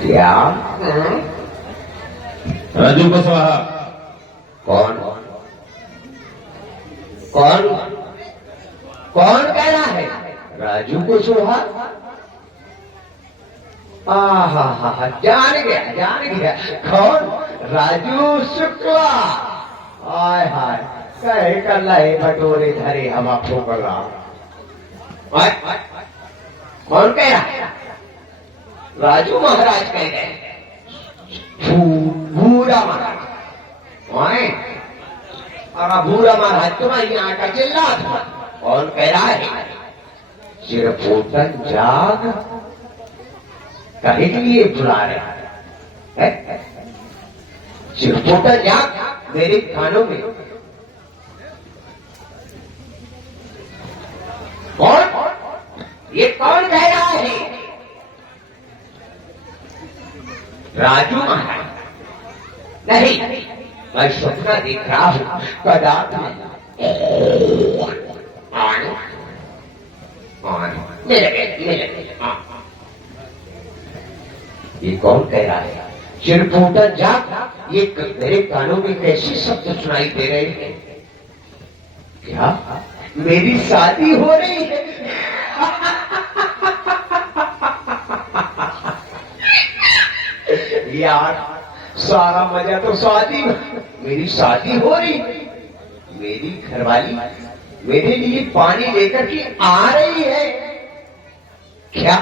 क्या? राजू कुशवाहा। कौन कौन कौन कह रहा है? राजू कुशवाहा? हा, जान गया। कौन? राजू शुक्ला। हाय हाय, कहे कर लाए बटोरे धरे हम आपको कर रहा। कौन कह रहा है? राजू महाराज कह गए। भूरा महाराज। और भूरा महाराज तुम्हारी यहाँ का चिल्ला था। कौन कह रहा है? चिरपोतन जाग कहे के लिए बुला रहे हैं? चिरपोतन जाग मेरे कानों में। कौन? ये कौन कह रहा है? राजू महाराज। नहीं, मैं सपना देख रहा हूं कदापि ये कौन कह रहा है? चिरपोटा जाग, ये मेरे कानों में कैसे शब्द सुनाई दे रहे हैं? क्या मेरी शादी हो रही है? यार सारा मजा तो शादी में। मेरी शादी हो रही, मेरी घरवाली मेरे लिए पानी लेकर के आ रही है। क्या?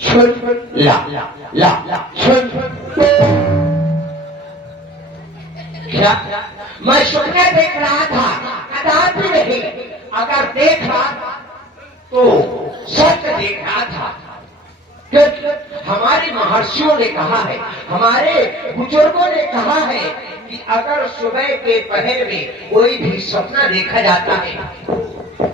छुन ला छुन। क्या? मैं सपना देख रहा था, कदापि नहीं। अगर देख रहा तो सत्य देख रहा था। क्योंकि हमारे महर्षियों ने कहा है, हमारे बुजुर्गों ने कहा है कि अगर सुबह के पहर में कोई भी सपना देखा जाता है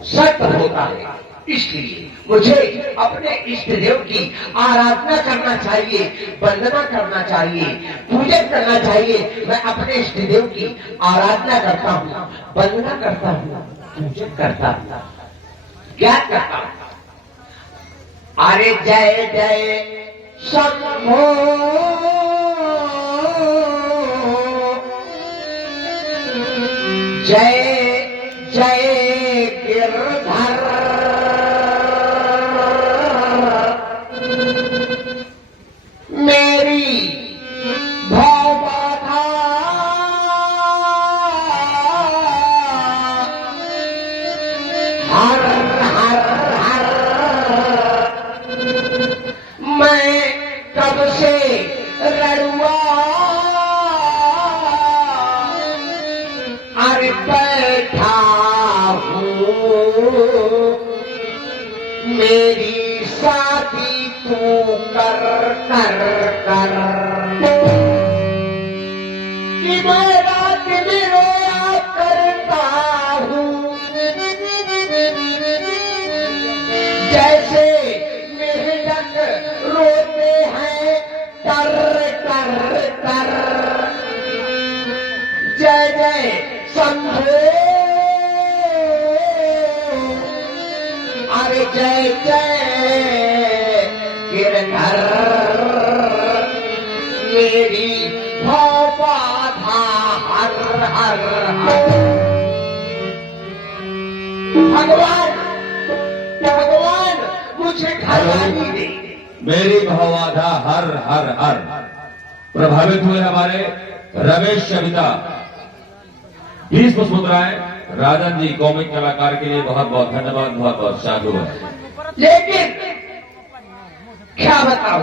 सत्य होता है। इसलिए मुझे अपने इष्ट देव की आराधना करना चाहिए, वंदना करना चाहिए, पूजन करना चाहिए। मैं अपने इष्ट देव की आराधना करता हूँ, वंदना करता हूँ, पूजन करता हूँ, ज्ञात करता हूँ। अरे जय जय शंभो, जय जय गिरधर, मेरी भवबाधा हर हर हर। मैं कब से रड़ुआ अरे बैठा हूँ, मेरी शादी तू कर कर कर। कि मैं रात में रोया करता हूँ, जैसे मेहनत रोते हैं कर कर कर। जय जय शंभो, अरे जय जय गिरधर, मेरी भवबाधा हर हर हर। भगवान मुझे घरवाली दे। मेरी भवबाधा हर हर हर। प्रभावित हुए हमारे रमेश कविता 20 पुष्प मुद्राएं राजन जी कॉमिक कलाकार के लिए बहुत बहुत धन्यवाद, बहुत बहुत साधुवाद। लेकिन क्या बताऊं,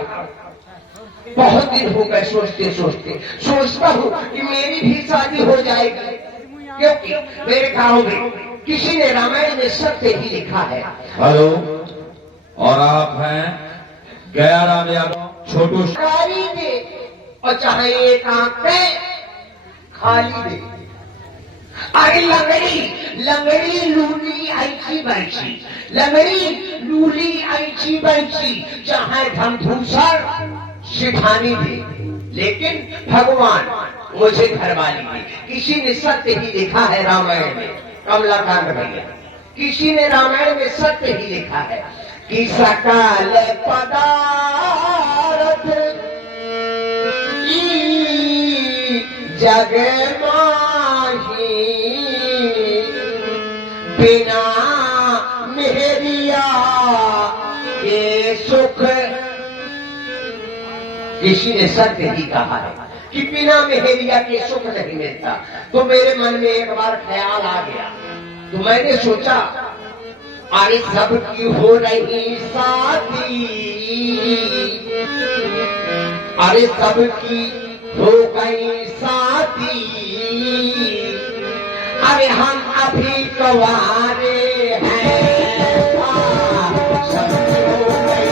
बहुत दिन हो गए सोचता हूं कि मेरी भी शादी हो जाएगी। क्योंकि मेरे गांव में किसी ने रामायण में सत्य ही लिखा है। हेलो, और आप हैं गया राम यादव छोटू। खाली दे और चाहे एक आंख पे खाली दे। अरे लंगड़ी लूली ऐसी बैठी, लंगड़ी लूली ऐसी बैठी, चाहे धमधूसर सिठानी दे। लेकिन भगवान मुझे घरवाली दे। किसी ने सत्य ही लिखा है रामायण में, कमलाकांत भैया, किसी ने रामायण में सत्य ही लिखा है कि सकल पदार्थ जग माही बिना मेहरिया के सुख। किसी ने सत्य ही कहा है कि बिना मेहरिया के सुख नहीं मिलता। तो मेरे मन में एक बार ख्याल आ गया, तो मैंने सोचा अरे सबकी हो रही शादी, अरे सबकी हो गई शादी, अरे हम अभी कवारे हैं। सबकी हो गई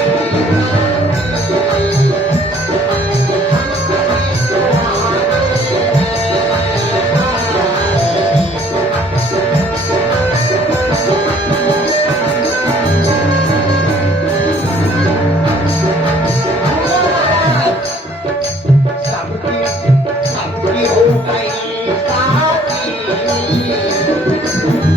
सबकी हो गई शादी,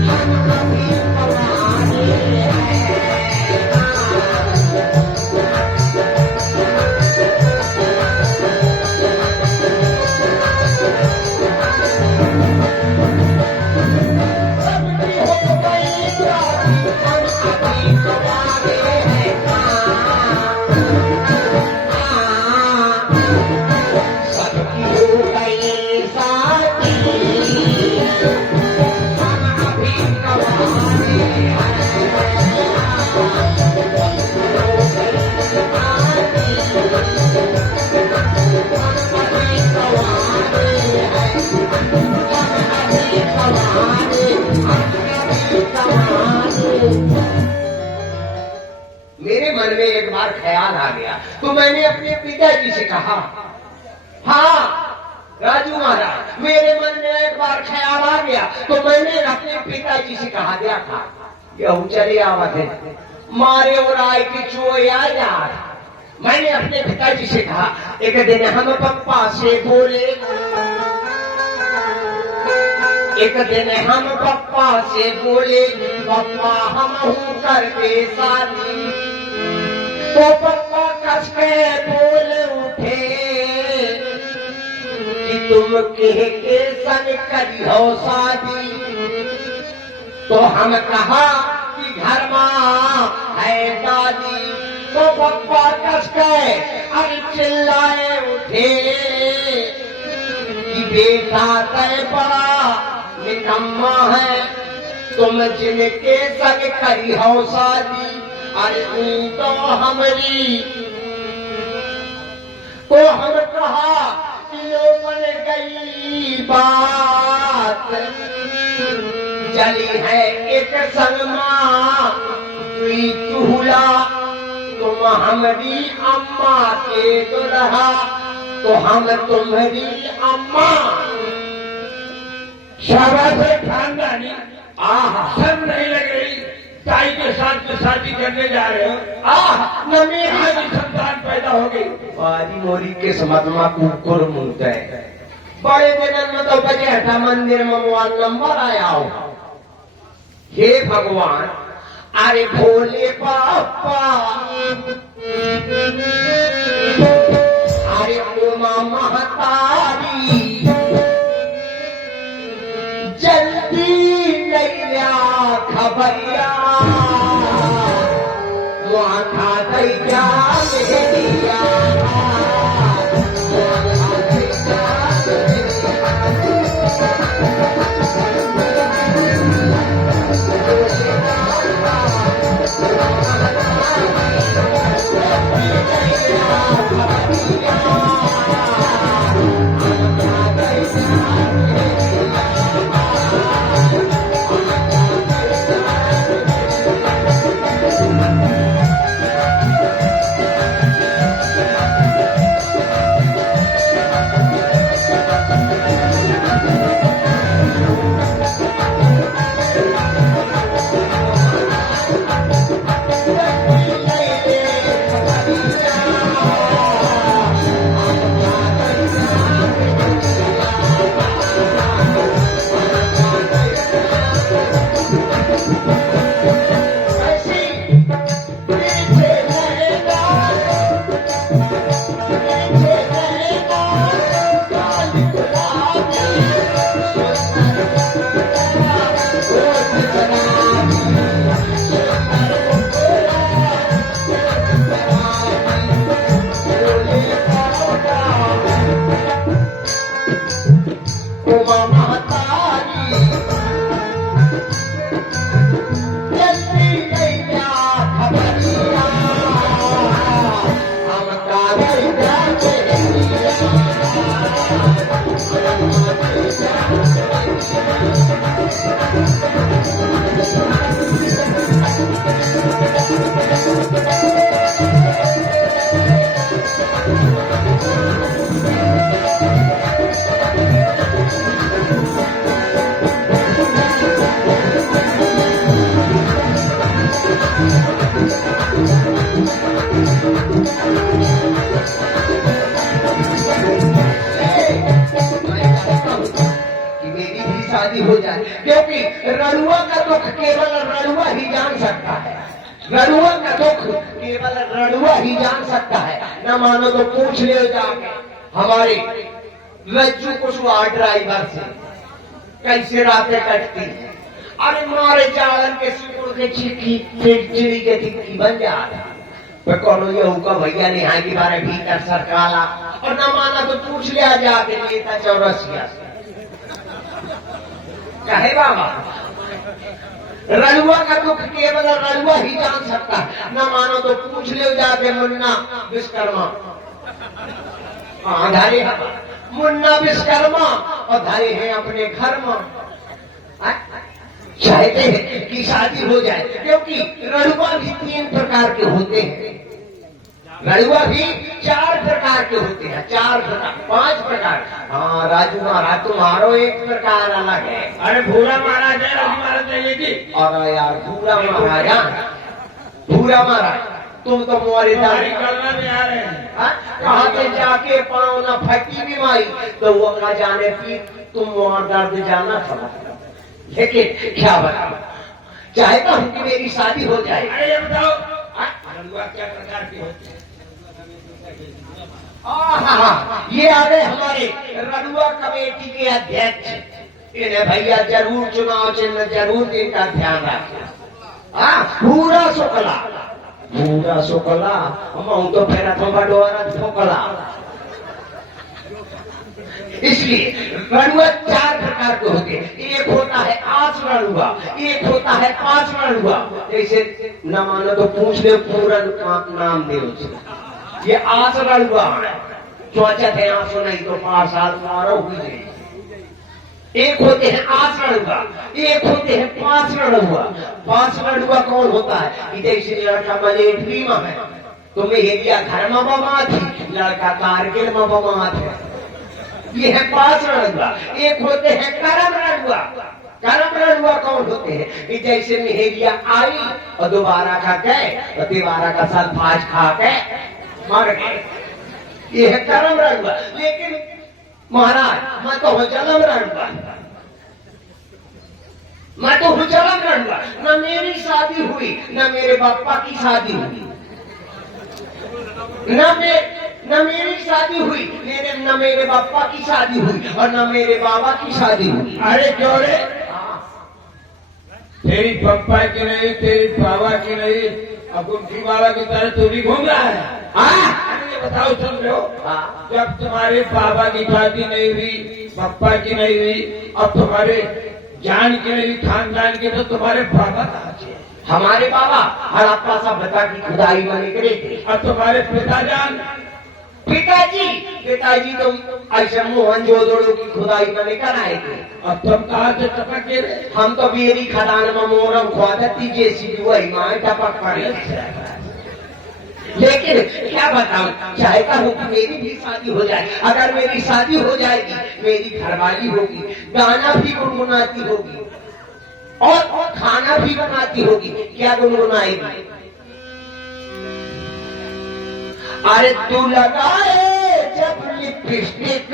हम अभी कवारे हैं। सबकी हो गई शादी, हम अभी कवारे हैं। सबकी हो गई शादी, हम अभी कवारे हैं। मेरे मन में एक बार ख्याल आ गया, तो मैंने अपने पिताजी से कहा, हाँ राजू महाराज, मेरे मन में एक बार ख्याल आ गया, तो मैंने अपने पिताजी से कहा दिया था, यह चले आवत है मारे और आए की चोया यार। मैंने अपने पिताजी से कहा, एक दिन हम पप्पा से बोले, एक दिन हम पप्पा से बोले, पप्पा हम हूँ करके शादी। तो पप्पा कस के बोल उठे कि तुम के संग करी हो शादी। तो हम कहा कि घर मां है दादी। तो पप्पा कस के अरे चिल्लाए उठे कि बेटा तय बड़ा निकम्मा है, तुम जिनके संग करी हो शादी। अरे तो हमारी, तो हम कहा कि यो बन गई बात, चली है एक संगमा तुई चूल्हा, तुम हमारी अम्मा के दुल्हा, तो हम तुम्हारी अम्मा। शाबाश है खानदानी, सब नहीं लग रही। ताई के साथ में शादी करने जा रहे हो, न मेरी आज संतान पैदा हो गई। बारी मोरी के समतमा कुकुर मुंहते बड़े दिन में तो बजे हटा मंदिर में मोबाइल नंबर आया हो। हे भगवान, अरे भोले बापा, अरे उमा महतारी, जल्दी नैया खबरिया, वहाँ खा दैया मेरिया। हो जाए, क्योंकि रड़ुआ का दुख केवल रड़ुआ ही जान सकता है। रड़ुआ का दुख केवल रड़ुआ ही जान सकता है। न मानो तो पूछ ले जाके हमारे रज्जू कुशवाहा ड्राइवर से कैसे रातें कटती है। अरे मारे चालन के सिकुड़ के चिक्की चिड़ी के टिक्की बन जाता। कोनो ये हुका भैया ने यहाँ के बारे भीतर सरकाला और न माना तो पूछ लिया जाके नेता चौरसिया से कहे बाबा रड़ुआ का दुख केवल रड़ुआ ही जान सकता है। न मानो तो पूछ ले जाके मुन्ना विश्वकर्मा। धारे मुन्ना विश्वकर्मा और धारे हैं अपने घर में चाहते हैं कि शादी हो जाए, क्योंकि रड़ुआ भी 3 प्रकार के होते हैं। रड़ुआ भी 4 प्रकार के होते हैं, 4 प्रकार 5 प्रकार। हाँ राजू महाराज तुम्हारो एक प्रकार अलग है। अरे भूरा महाराज है, राजू महाराज चाहिए जी। और यार भूरा महाराज तुम तो मोरे दारी करना में आ रहे हैं। कहा के जाके पाँव न फटी बीमारी तो वो न जाने की तुम वहां दर्द जाना था। लेकिन क्या बताओ, चाहता हूं कि मेरी शादी हो जाए। अरे ये बताओ रड़ुआ क्या प्रकार की होती है? ये आ गए हमारे रड़ुआ कमेटी के अध्यक्ष। इन्हें भैया जरूर चुनाव चिन्ह जरूर इनका ध्यान रखें। पूरा शुक्ला हम तो फिर बडोरा ठोकला। इसलिए रड़ुआ 4 प्रकार के होते हैं। एक होता है आस रड़ुआ, एक होता है 5 रड़ुआ। जैसे न मानो तो पूछ ले पूरा नाम दे उसे। ये आस रड़ुआ है, चौचत है आंसू नहीं तो 5 साल मारो हुई। एक होते हैं आस रड़ुआ, एक होते हैं 5 रड़ुआ। 5 रड़ुआ कौन होता है? जैसे लड़का मलेटरी में है तो मेहरिया घर में बमात है, लड़का कारगिल में बमात है। ये है 5 रड़ुआ। एक होते हैं करम रड़ुआ। करम रड़ुआ कौन होते हैं? कि जैसे मेहरिया आई और दोबारा खा गए और दोबारा का सल्फाज खा के मर गए। ये है करम रड़ुआ। लेकिन महाराज मैं तो हूं जलम रड़ुआ, मैं तो हूं जलम रड़ुआ। न मेरी शादी हुई न मेरे बापा की शादी हुई, न मेरी शादी हुई न मेरे बापा की शादी हुई और न मेरे बाबा की शादी हुई। अरे क्यों रे? तेरी पप्पा की नहीं, तेरी बाबा की नहीं, अब उनकी बाबा की तरह तू भी घूम रहा है। ये बताओ सुन लो, जब तुम्हारे बाबा की शादी नहीं हुई, पप्पा की नहीं हुई और तुम्हारे जान की नहीं, खानदान की, तो तुम्हारे बाबा कहाँ थे? हमारे बाबा हड़प्पा सभ्यता की खुदाई में निकले थे। और तुम्हारे पिताजान? पिताजी तो ऐसे मोहनजोदड़ो की खुदाई में निकल आए थे। अब तुम कहाँ से टपक के? हम तो बेरी खदान में मोरम ख्वादती जैसी वही माए टपक पड़े। लेकिन क्या बताऊं, चाहता हूं कि मेरी भी शादी हो जाए। अगर मेरी शादी हो जाएगी मेरी घरवाली होगी, गाना भी गुनगुनाती होगी और खाना भी बनाती होगी। क्या गुनगुनाएगी? अरे तू लगाए जब लिपस्टिक